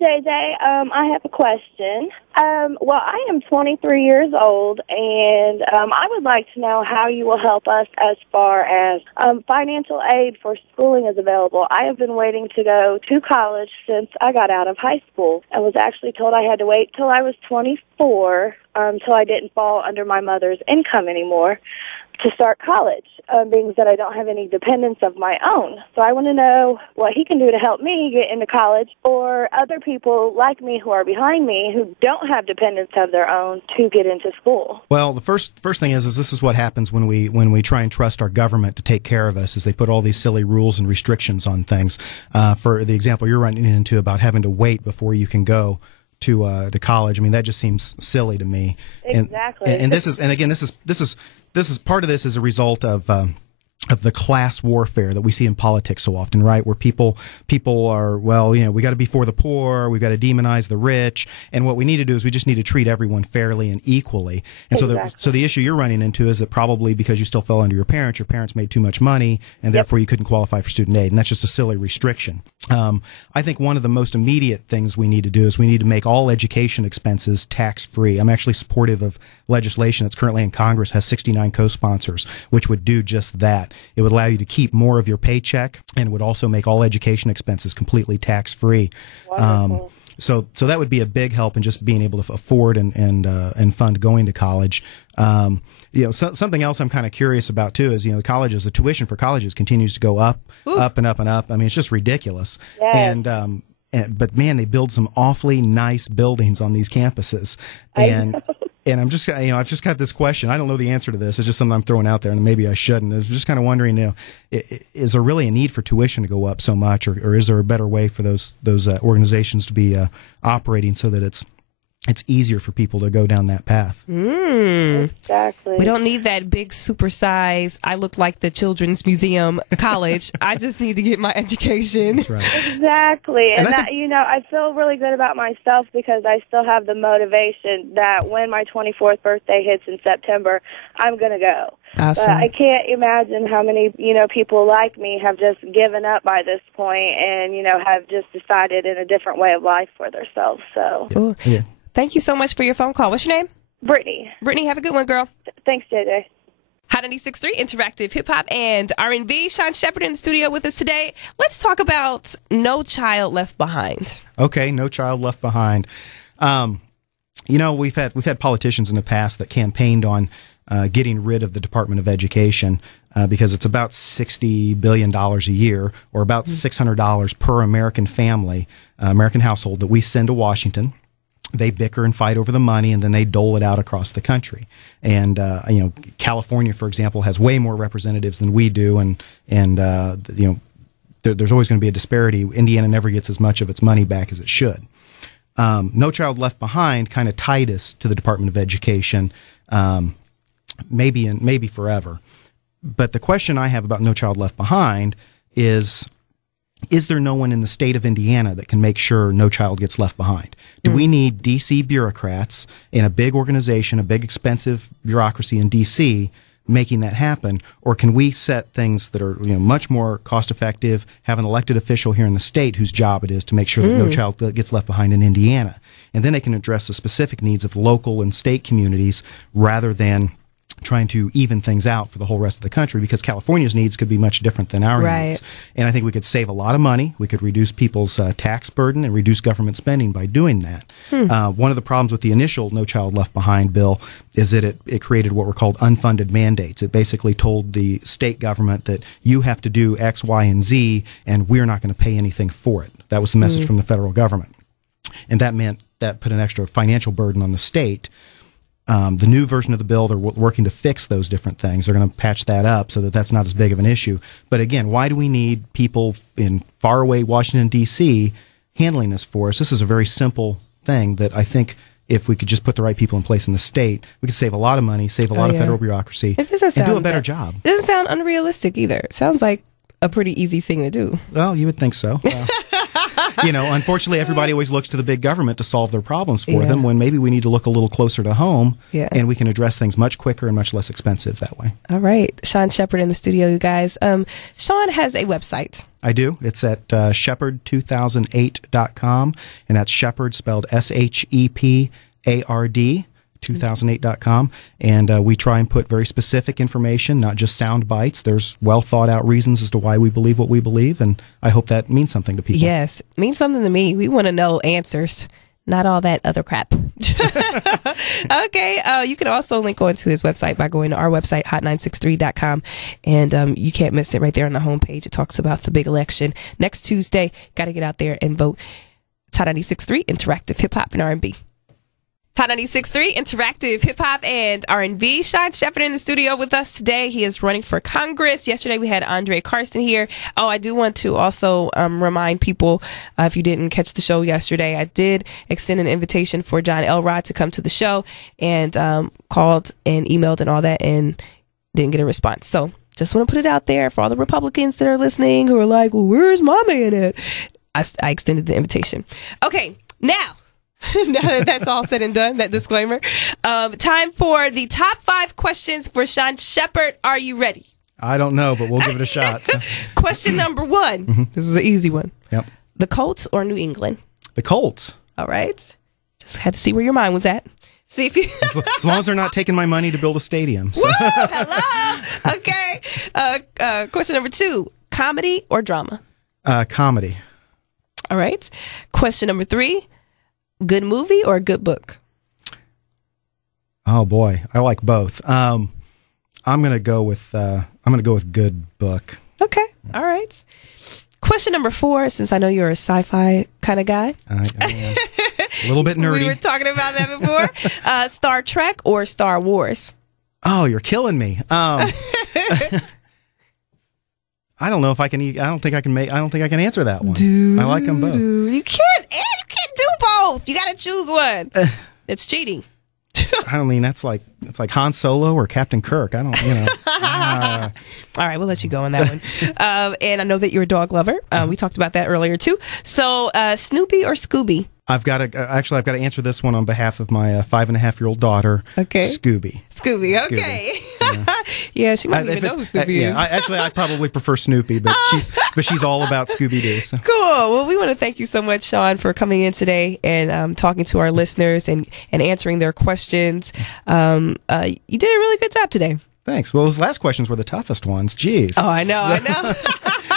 JJ. I have a question. Well, I am 23 years old, and I would like to know how you will help us as far as financial aid for schooling is available. I have been waiting to go to college since I got out of high school. I was actually told I had to wait till I was 24 till I didn't fall under my mother's income anymore to start college, being that I don't have any dependents of my own. So I want to know what he can do to help me get into college, or other people like me who are behind me who don't have dependents of their own to get into school. Well, the first thing is this is what happens when we try and trust our government to take care of us, is they put all these silly rules and restrictions on things. For the example you're running into about having to wait before you can go to college, I mean, that just seems silly to me. Exactly. And this is part of this is a result of the class warfare that we see in politics so often, right? Where people are, well, we got to be for the poor, we've got to demonize the rich, and what we need to do is we just need to treat everyone fairly and equally. And exactly. so the issue you're running into is that probably because you still fell under your parents made too much money, and therefore you couldn't qualify for student aid, and that's just a silly restriction. I think one of the most immediate things we need to do is we need to make all education expenses tax-free. I'm actually supportive of legislation that's currently in Congress, has 69 co-sponsors, which would do just that. It would allow you to keep more of your paycheck, and would also make all education expenses completely tax-free. So that would be a big help in just being able to afford and fund going to college. Something else I'm kind of curious about too is the tuition for colleges continues to go up, up and up and up. I mean, it's just ridiculous. Yes. But man, they build some awfully nice buildings on these campuses, and I'm just, I've just got this question. I don't know the answer to this. It's just something I'm throwing out there, and maybe I shouldn't. I was just kind of wondering, is there really a need for tuition to go up so much, or is there a better way for those organizations to be operating so that it's easier for people to go down that path? Exactly. We don't need that big supersize, I look like the Children's Museum college. I just need to get my education. That's right. Exactly. And that, I feel really good about myself because I still have the motivation that when my 24th birthday hits in September, I'm going to go. Awesome. But I can't imagine how many, people like me have just given up by this point and, have just decided in a different way of life for themselves. So. Yeah. Thank you so much for your phone call. What's your name? Brittany. Brittany, have a good one, girl. Thanks, JJ. Hot 96.3 Interactive Hip Hop and R&B. Sean Shepherd in the studio with us today. Let's talk about No Child Left Behind. Okay, No Child Left Behind. We've had politicians in the past that campaigned on getting rid of the Department of Education because it's about $60 billion a year, or about $600 per American family, American household, that we send to Washington. They bicker and fight over the money, and then they dole it out across the country. And California, for example, has way more representatives than we do, and there's always going to be a disparity. Indiana never gets as much of its money back as it should. No Child Left Behind kind of tied us to the Department of Education, maybe forever. But the question I have about No Child Left Behind is there no one in the state of Indiana that can make sure no child gets left behind? Do we need D.C. bureaucrats in a big organization, a big expensive bureaucracy in D.C. making that happen? Or can we set things that are much more cost effective, have an elected official here in the state whose job it is to make sure that no child gets left behind in Indiana? And then they can address the specific needs of local and state communities rather than trying to even things out for the whole rest of the country, because California's needs could be much different than our needs. And I think we could save a lot of money. We could reduce people's tax burden and reduce government spending by doing that. One of the problems with the initial No Child Left Behind bill is that it created what were called unfunded mandates. It basically told the state government that you have to do X, Y, and Z, and we're not going to pay anything for it. That was the message from the federal government. And that meant that put an extra financial burden on the state. The new version of the bill, they're working to fix those different things. They're going to patch that up so that that's not as big of an issue. But again, why do we need people in faraway Washington, D.C. handling this for us? This is a very simple thing that I think if we could just put the right people in place in the state, we could save a lot of money, save a lot of federal bureaucracy, and do a better job. It doesn't sound unrealistic either. It sounds like a pretty easy thing to do. Well, you would think so. Unfortunately, everybody always looks to the big government to solve their problems for them, when maybe we need to look a little closer to home, and we can address things much quicker and much less expensive that way. All right. Sean Shepard in the studio, you guys. Sean has a website. I do. It's at Shepard2008.com, and that's Shepard spelled SHEPARD. 2008.com, and we try and put very specific information, not just sound bites. There's well thought out reasons as to why we believe what we believe, and I hope that means something to people. Yes, it means something to me. We want to know answers, not all that other crap. Okay, you can also link on to his website by going to our website, hot963.com, and you can't miss it right there on the homepage. It talks about the big election next Tuesday. Got to get out there and vote. It's Hot 96.3 Interactive Hip Hop and R&B. Hot 96.3 Interactive Hip Hop and R&B. Sean Shepard in the studio with us today. He is running for Congress. Yesterday we had Andre Carson here. Oh, I do want to also remind people, if you didn't catch the show yesterday, I did extend an invitation for John Elrod to come to the show, and called and emailed and all that, and didn't get a response. So just want to put it out there for all the Republicans that are listening who are like, well, where's my man at? I extended the invitation. Okay, now that that's all said and done, that disclaimer, time for the top 5 questions for Sean Shepard. Are you ready? I don't know, but we'll give it a shot. So. Question number 1. Mm-hmm. This is an easy one. Yep. The Colts or New England? The Colts. All right. Just had to see where your mind was at. See if you as long as they're not taking my money to build a stadium. So. Woo! Hello. Okay. Question number 2. Comedy or drama? Comedy. All right. Question number 3. Good movie or good book? Oh boy, I like both. I'm gonna go with good book. Okay, all right. Question number 4. Since I know you're a sci-fi kind of guy, I am. A little bit nerdy. We were talking about that before. Star Trek or Star Wars? Oh, you're killing me. I don't know if I can. I don't think I can answer that one. I like them both. You can't do both. You got to choose one. It's cheating. I mean, that's like Han Solo or Captain Kirk. I don't. All right, we'll let you go on that one. And I know that you're a dog lover. We talked about that earlier too. So, Snoopy or Scooby? I've got to answer this one on behalf of my 5.5-year-old daughter. Okay. Scooby. Okay. Yeah, she might even know who Snoopy is. I probably prefer Snoopy, but she's all about Scooby-Doo. So. Cool. Well, we want to thank you so much, Sean, for coming in today and talking to our listeners and answering their questions. You did a really good job today. Thanks. Well, those last questions were the toughest ones. Jeez. Oh, I know.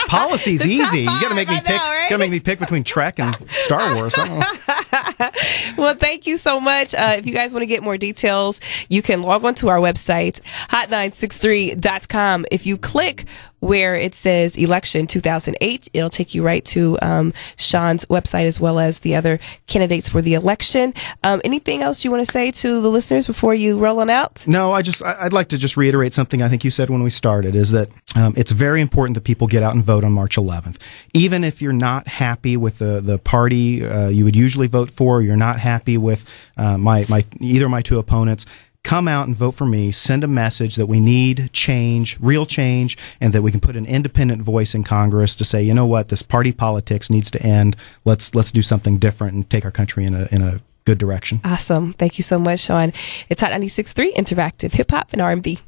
Policy's easy. You got to make me pick. Right? Got to make me pick between Trek and Star Wars. Well, thank you so much. If you guys want to get more details, you can log on to our website, hot963.com. If you click where it says election 2008, it'll take you right to Sean's website as well as the other candidates for the election. Anything else you want to say to the listeners before you roll on out? No, I'd like to just reiterate something I think you said when we started, is that it's very important that people get out and vote on March 11th. Even if you're not happy with the party you would usually vote for, you're not happy with either my two opponents, come out and vote for me. Send a message that we need change, real change, and that we can put an independent voice in Congress to say, you know what, this party politics needs to end. Let's do something different and take our country in a good direction. Awesome. Thank you so much, Sean. It's Hot 96.3 Interactive Hip Hop and R&B.